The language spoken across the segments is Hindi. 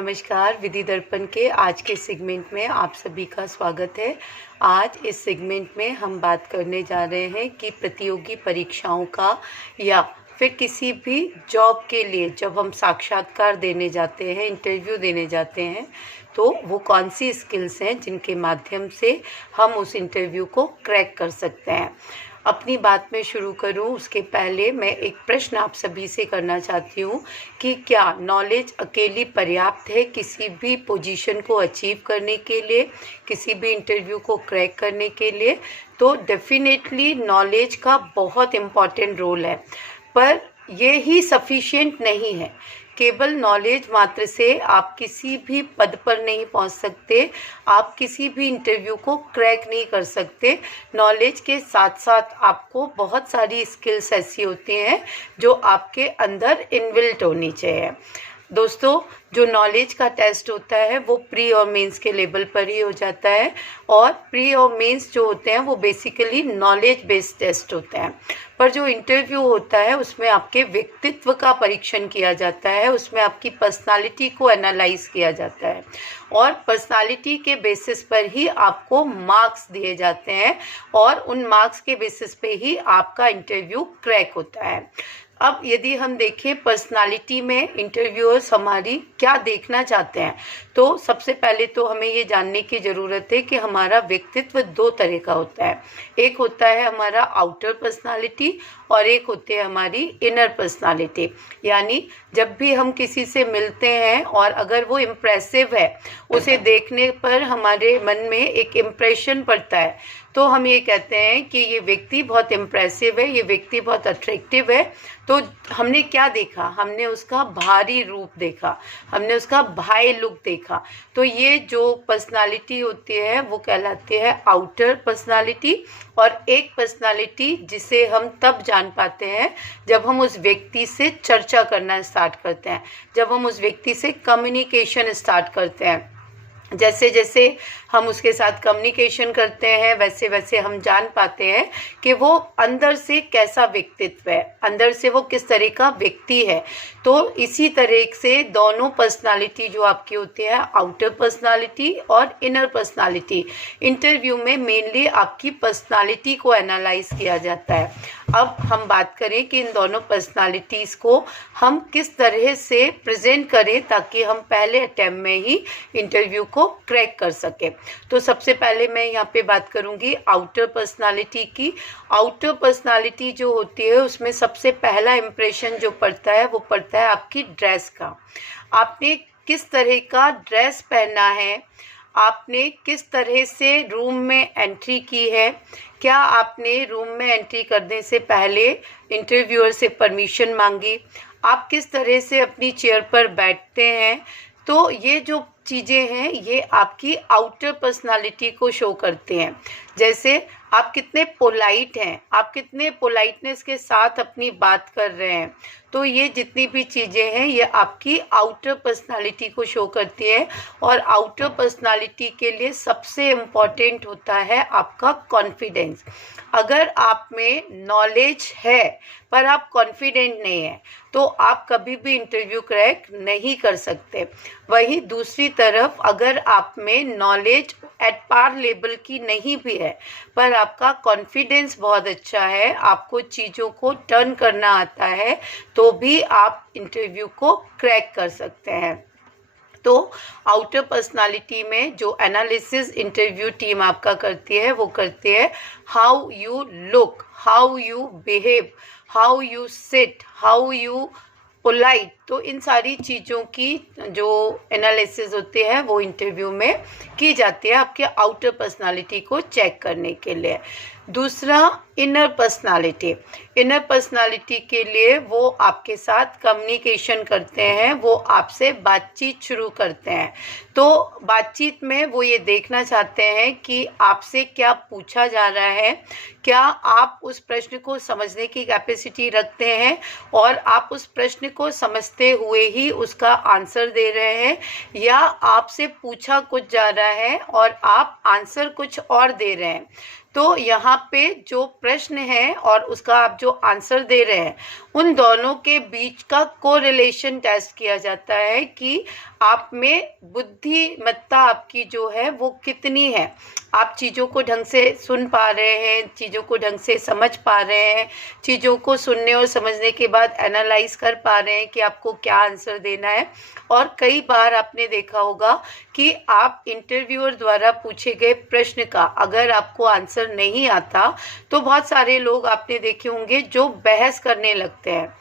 नमस्कार। विधि दर्पण के आज के सेगमेंट में आप सभी का स्वागत है। आज इस सेगमेंट में हम बात करने जा रहे हैं कि प्रतियोगी परीक्षाओं का या फिर किसी भी जॉब के लिए जब हम साक्षात्कार देने जाते हैं, इंटरव्यू देने जाते हैं, तो वो कौन सी स्किल्स हैं जिनके माध्यम से हम उस इंटरव्यू को क्रैक कर सकते हैं। अपनी बात में शुरू करूं उसके पहले मैं एक प्रश्न आप सभी से करना चाहती हूं कि क्या नॉलेज अकेली पर्याप्त है किसी भी पोजीशन को अचीव करने के लिए, किसी भी इंटरव्यू को क्रैक करने के लिए। तो डेफिनेटली नॉलेज का बहुत इम्पॉर्टेंट रोल है, पर ये ही सफिशिएंट नहीं है। केवल नॉलेज मात्र से आप किसी भी पद पर नहीं पहुंच सकते, आप किसी भी इंटरव्यू को क्रैक नहीं कर सकते। नॉलेज के साथ साथ आपको बहुत सारी स्किल्स ऐसी होती हैं जो आपके अंदर इनबिल्ट होनी चाहिए। दोस्तों, जो नॉलेज का टेस्ट होता है वो प्री और मेंस के लेवल पर ही हो जाता है, और प्री और मेंस जो होते हैं वो बेसिकली नॉलेज बेस्ड टेस्ट होते हैं। पर जो इंटरव्यू होता है उसमें आपके व्यक्तित्व का परीक्षण किया जाता है, उसमें आपकी पर्सनालिटी को एनालाइज किया जाता है, और पर्सनालिटी के बेसिस पर ही आपको मार्क्स दिए जाते हैं, और उन मार्क्स के बेसिस पे ही आपका इंटरव्यू क्रैक होता है। अब यदि हम देखें पर्सनालिटी में इंटरव्यूअर्स हमारी क्या देखना चाहते हैं, तो सबसे पहले तो हमें ये जानने की ज़रूरत है कि हमारा व्यक्तित्व दो तरह का होता है। एक होता है हमारा आउटर पर्सनालिटी और एक होती है हमारी इनर पर्सनालिटी। यानी जब भी हम किसी से मिलते हैं और अगर वो इम्प्रेसिव है, उसे देखने पर हमारे मन में एक इम्प्रेशन पड़ता है, तो हम ये कहते हैं कि ये व्यक्ति बहुत इम्प्रेसिव है, ये व्यक्ति बहुत अट्रैक्टिव है। तो हमने क्या देखा? हमने उसका भारी रूप देखा, हमने उसका भाई लुक देखा। तो ये जो पर्सनालिटी होती है वो कहलाती है आउटर पर्सनालिटी। और एक पर्सनालिटी जिसे हम तब जान पाते हैं जब हम उस व्यक्ति से चर्चा करना स्टार्ट करते हैं, जब हम उस व्यक्ति से कम्युनिकेशन स्टार्ट करते हैं। जैसे जैसे हम उसके साथ कम्युनिकेशन करते हैं वैसे वैसे हम जान पाते हैं कि वो अंदर से कैसा व्यक्तित्व है, अंदर से वो किस तरह का व्यक्ति है। तो इसी तरह से दोनों पर्सनालिटी जो आपकी होती है, आउटर पर्सनालिटी और इनर पर्सनालिटी, इंटरव्यू में मेनली आपकी पर्सनालिटी को एनालाइज किया जाता है। अब हम बात करें कि इन दोनों पर्सनालिटीज़ को हम किस तरह से प्रेजेंट करें ताकि हम पहले अटेम्प्ट में ही इंटरव्यू को क्रैक कर सकें। तो सबसे पहले मैं यहाँ पे बात करूँगी आउटर पर्सनालिटी की। आउटर पर्सनालिटी जो होती है उसमें सबसे पहला इम्प्रेशन जो पड़ता है वो पड़ता है आपकी ड्रेस का। आपने किस तरह का ड्रेस पहना है, आपने किस तरह से रूम में एंट्री की है, क्या आपने रूम में एंट्री करने से पहले इंटरव्यूअर से परमिशन मांगी, आप किस तरह से अपनी चेयर पर बैठते हैं। तो ये जो चीज़ें हैं ये आपकी आउटर पर्सनालिटी को शो करते हैं। जैसे आप कितने पोलाइट हैं, आप कितने पोलाइटनेस के साथ अपनी बात कर रहे हैं। तो ये जितनी भी चीज़ें हैं ये आपकी आउटर पर्सनालिटी को शो करती है। और आउटर पर्सनालिटी के लिए सबसे इम्पॉर्टेंट होता है आपका कॉन्फिडेंस। अगर आप में नॉलेज है पर आप कॉन्फिडेंट नहीं हैं तो आप कभी भी इंटरव्यू क्रैक नहीं कर सकते। वहीं दूसरी तरफ अगर आप में नॉलेज एट पार लेवल की नहीं भी है पर आपका कॉन्फिडेंस बहुत अच्छा है, आपको चीज़ों को टर्न करना आता है, तो भी आप इंटरव्यू को क्रैक कर सकते हैं। तो आउटर पर्सनालिटी में जो एनालिसिस इंटरव्यू टीम आपका करती है वो करती है how you look, how you behave, how you sit, how you polite. तो इन सारी चीज़ों की जो एनालिसिस होती है वो इंटरव्यू में की जाती है आपके आउटर पर्सनालिटी को चेक करने के लिए। दूसरा इनर पर्सनालिटी। इनर पर्सनालिटी के लिए वो आपके साथ कम्युनिकेशन करते हैं, वो आपसे बातचीत शुरू करते हैं। तो बातचीत में वो ये देखना चाहते हैं कि आपसे क्या पूछा जा रहा है, क्या आप उस प्रश्न को समझने की कैपेसिटी रखते हैं और आप उस प्रश्न को समझते हुए ही उसका आंसर दे रहे हैं, या आपसे पूछा कुछ जा रहा है और आप आंसर कुछ और दे रहे हैं। तो यहाँ पे जो प्रश्न है और उसका आप जो आंसर दे रहे हैं उन दोनों के बीच का कोरिलेशन टेस्ट किया जाता है कि आप में बुद्धिमत्ता आपकी जो है वो कितनी है, आप चीज़ों को ढंग से सुन पा रहे हैं, चीज़ों को ढंग से समझ पा रहे हैं, चीज़ों को सुनने और समझने के बाद एनालाइज कर पा रहे हैं कि आपको क्या आंसर देना है। और कई बार आपने देखा होगा कि आप इंटरव्यूअर द्वारा पूछे गए प्रश्न का अगर आपको आंसर नहीं आता तो बहुत सारे लोग आपने देखे होंगे जो बहस करने लगते हैं,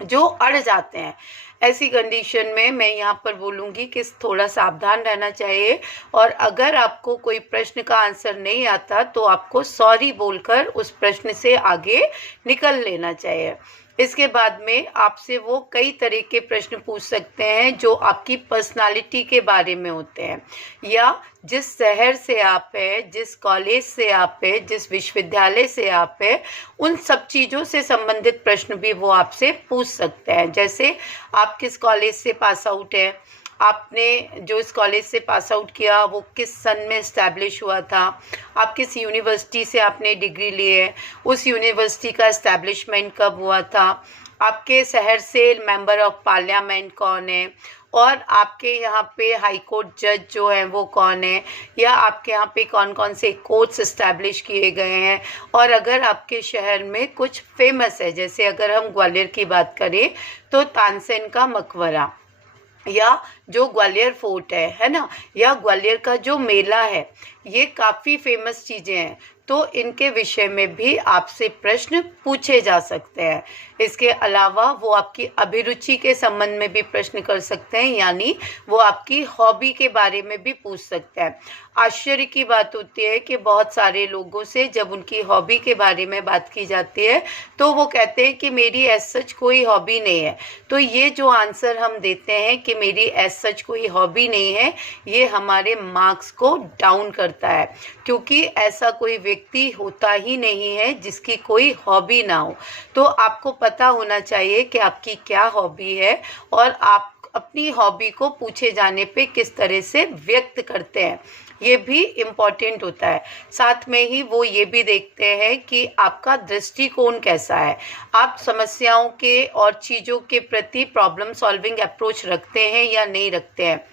जो अड़ जाते हैं। ऐसी कंडीशन में मैं यहाँ पर बोलूँगी कि थोड़ा सावधान रहना चाहिए, और अगर आपको कोई प्रश्न का आंसर नहीं आता तो आपको सॉरी बोलकर उस प्रश्न से आगे निकल लेना चाहिए। इसके बाद में आपसे वो कई तरह के प्रश्न पूछ सकते हैं जो आपकी पर्सनालिटी के बारे में होते हैं, या जिस शहर से आप हैं, जिस कॉलेज से आप हैं, जिस विश्वविद्यालय से आप हैं, उन सब चीज़ों से संबंधित प्रश्न भी वो आपसे पूछ सकते हैं। जैसे आप किस कॉलेज से पास आउट हैं, आपने जो इस कॉलेज से पास आउट किया वो किस सन में इस्टेब्लिश हुआ था, आप किस यूनिवर्सिटी से आपने डिग्री ली है, उस यूनिवर्सिटी का इस्टेब्लिशमेंट कब हुआ था, आपके शहर से मेंबर ऑफ पार्लियामेंट कौन है, और आपके यहाँ पे हाई कोर्ट जज जो हैं वो कौन है, या आपके यहाँ पे कौन कौन से कोर्ट्स इस्टेब्लिश किए गए हैं। और अगर आपके शहर में कुछ फेमस है, जैसे अगर हम ग्वालियर की बात करें तो तानसेन का मकबरा, या जो ग्वालियर फोर्ट है ना, या ग्वालियर का जो मेला है, ये काफ़ी फेमस चीज़ें हैं, तो इनके विषय में भी आपसे प्रश्न पूछे जा सकते हैं। इसके अलावा वो आपकी अभिरुचि के संबंध में भी प्रश्न कर सकते हैं, यानी वो आपकी हॉबी के बारे में भी पूछ सकते हैं। आश्चर्य की बात होती है कि बहुत सारे लोगों से जब उनकी हॉबी के बारे में बात की जाती है तो वो कहते हैं कि मेरी एज सच कोई हॉबी नहीं है। तो ये जो आंसर हम देते हैं कि मेरी एज सच कोई हॉबी नहीं है, ये हमारे मार्क्स को डाउन करता है, क्योंकि ऐसा कोई व्यक्ति होता ही नहीं है जिसकी कोई हॉबी ना हो। तो आपको पता होना चाहिए कि आपकी क्या हॉबी है और आप अपनी हॉबी को पूछे जाने पे किस तरह से व्यक्त करते हैं, ये भी इम्पॉर्टेंट होता है। साथ में ही वो ये भी देखते हैं कि आपका दृष्टिकोण कैसा है, आप समस्याओं के और चीज़ों के प्रति प्रॉब्लम सॉल्विंग अप्रोच रखते हैं या नहीं रखते हैं,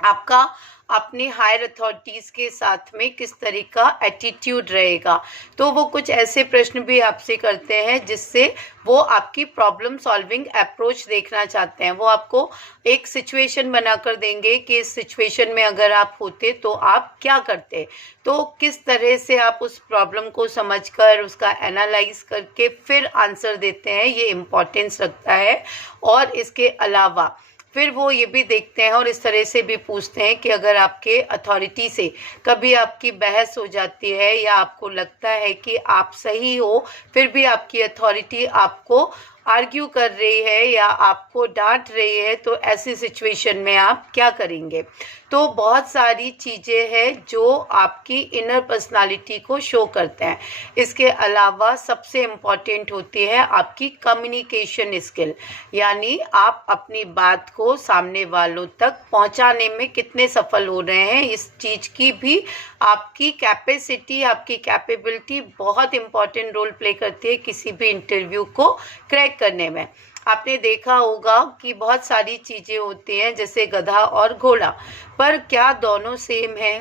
आपका अपने हायर अथॉरिटीज़ के साथ में किस तरह का एटीट्यूड रहेगा। तो वो कुछ ऐसे प्रश्न भी आपसे करते हैं जिससे वो आपकी प्रॉब्लम सॉल्विंग अप्रोच देखना चाहते हैं। वो आपको एक सिचुएशन बनाकर देंगे कि इस सिचुएशन में अगर आप होते तो आप क्या करते, तो किस तरह से आप उस प्रॉब्लम को समझकर उसका एनालाइज करके फिर आंसर देते हैं, ये इम्पोर्टेंस रखता है। और इसके अलावा फिर वो ये भी देखते हैं और इस तरह से भी पूछते हैं कि अगर आपके अथॉरिटी से कभी आपकी बहस हो जाती है या आपको लगता है कि आप सही हो फिर भी आपकी अथॉरिटी आपको आर्ग्यू कर रही है या आपको डांट रही है, तो ऐसी सिचुएशन में आप क्या करेंगे। तो बहुत सारी चीज़ें हैं जो आपकी इनर पर्सनालिटी को शो करते हैं। इसके अलावा सबसे इम्पॉर्टेंट होती है आपकी कम्युनिकेशन स्किल, यानी आप अपनी बात को सामने वालों तक पहुंचाने में कितने सफल हो रहे हैं। इस चीज़ की भी आपकी कैपेसिटी, आपकी कैपेबिलिटी बहुत इम्पॉर्टेंट रोल प्ले करती है किसी भी इंटरव्यू को क्रैक करने में। आपने देखा होगा कि बहुत सारी चीज़ें होती हैं जैसे गधा और घोड़ा, पर क्या दोनों सेम है?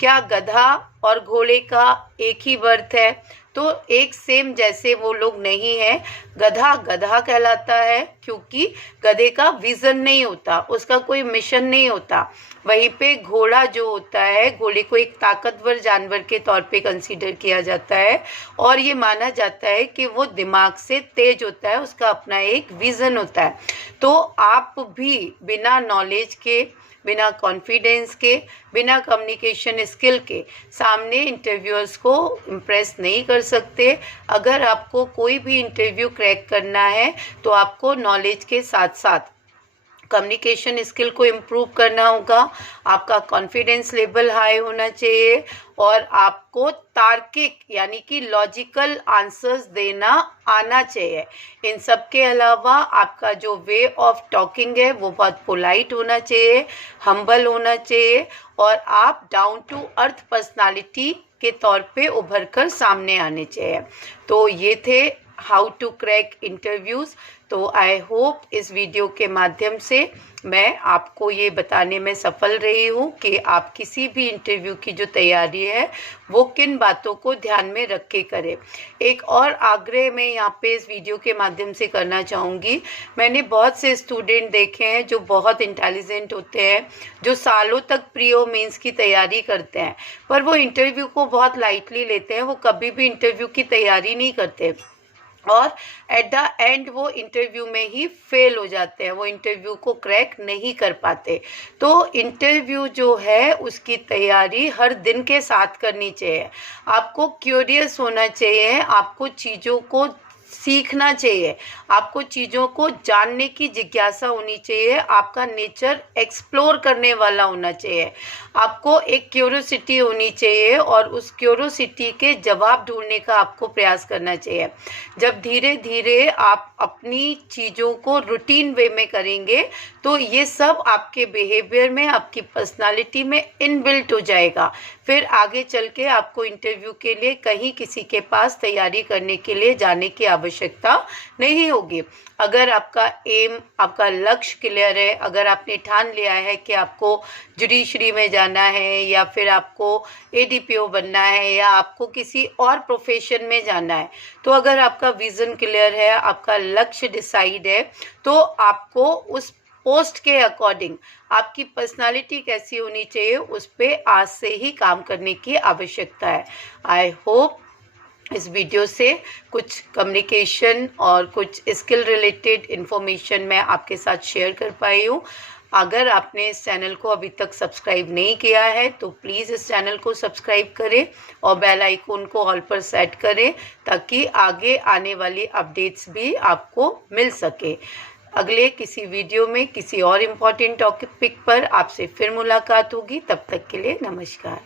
क्या गधा और घोड़े का एक ही बर्थ है? तो एक सेम जैसे वो लोग नहीं है। गधा गधा कहलाता है क्योंकि गधे का विज़न नहीं होता, उसका कोई मिशन नहीं होता। वहीं पे घोड़ा जो होता है, घोड़े को एक ताकतवर जानवर के तौर पे कंसीडर किया जाता है और ये माना जाता है कि वो दिमाग से तेज होता है, उसका अपना एक विज़न होता है। तो आप भी बिना नॉलेज के, बिना कॉन्फिडेंस के, बिना कम्युनिकेशन स्किल के सामने इंटरव्यूअर्स को इम्प्रेस नहीं कर सकते। अगर आपको कोई भी इंटरव्यू क्रैक करना है तो आपको नॉलेज के साथ साथ कम्युनिकेशन स्किल को इम्प्रूव करना होगा, आपका कॉन्फिडेंस लेवल हाई होना चाहिए और आपको तार्किक यानी कि लॉजिकल आंसर्स देना आना चाहिए। इन सब के अलावा आपका जो वे ऑफ टॉकिंग है वो बहुत पोलाइट होना चाहिए, हम्बल होना चाहिए और आप डाउन टू अर्थ पर्सनालिटी के तौर पे उभर कर सामने आने चाहिए। तो ये थे हाउ टू क्रैक इंटरव्यूज़। तो आई होप इस वीडियो के माध्यम से मैं आपको ये बताने में सफल रही हूँ कि आप किसी भी इंटरव्यू की जो तैयारी है वो किन बातों को ध्यान में रख के करें। एक और आग्रह मैं यहाँ पे इस वीडियो के माध्यम से करना चाहूँगी। मैंने बहुत से स्टूडेंट देखे हैं जो बहुत इंटेलिजेंट होते हैं, जो सालों तक प्री मेंस की तैयारी करते हैं, पर वो इंटरव्यू को बहुत लाइटली लेते हैं। वो कभी भी इंटरव्यू की तैयारी नहीं करते और एट द एंड वो इंटरव्यू में ही फेल हो जाते हैं, वो इंटरव्यू को क्रैक नहीं कर पाते। तो इंटरव्यू जो है उसकी तैयारी हर दिन के साथ करनी चाहिए। आपको क्यूरियस होना चाहिए, आपको चीज़ों को सीखना चाहिए, आपको चीज़ों को जानने की जिज्ञासा होनी चाहिए, आपका नेचर एक्सप्लोर करने वाला होना चाहिए, आपको एक क्यूरियोसिटी होनी चाहिए और उस क्यूरियोसिटी के जवाब ढूंढने का आपको प्रयास करना चाहिए। जब धीरे धीरे आप अपनी चीज़ों को रूटीन वे में करेंगे तो ये सब आपके बिहेवियर में, आपकी पर्सनालिटी में इनबिल्ट हो जाएगा। फिर आगे चल के आपको इंटरव्यू के लिए कहीं किसी के पास तैयारी करने के लिए जाने की आवश्यकता नहीं होगी। अगर आपका एम, आपका लक्ष्य क्लियर है, अगर आपने ठान लिया है कि आपको जुडिशरी में जाना है या फिर आपको एडीपीओ बनना है या आपको किसी और प्रोफेशन में जाना है, तो अगर आपका विज़न क्लियर है, आपका लक्ष्य डिसाइड है, तो आपको उस पोस्ट के अकॉर्डिंग आपकी पर्सनालिटी कैसी होनी चाहिए उस पर आज से ही काम करने की आवश्यकता है। आई होप इस वीडियो से कुछ कम्युनिकेशन और कुछ स्किल रिलेटेड इन्फॉर्मेशन मैं आपके साथ शेयर कर पाई हूँ। अगर आपने इस चैनल को अभी तक सब्सक्राइब नहीं किया है तो प्लीज़ इस चैनल को सब्सक्राइब करें और बेल आइकन को ऑल पर सेट करें ताकि आगे आने वाली अपडेट्स भी आपको मिल सके। अगले किसी वीडियो में किसी और इम्पोर्टेंट टॉपिक पर आपसे फिर मुलाकात होगी। तब तक के लिए नमस्कार।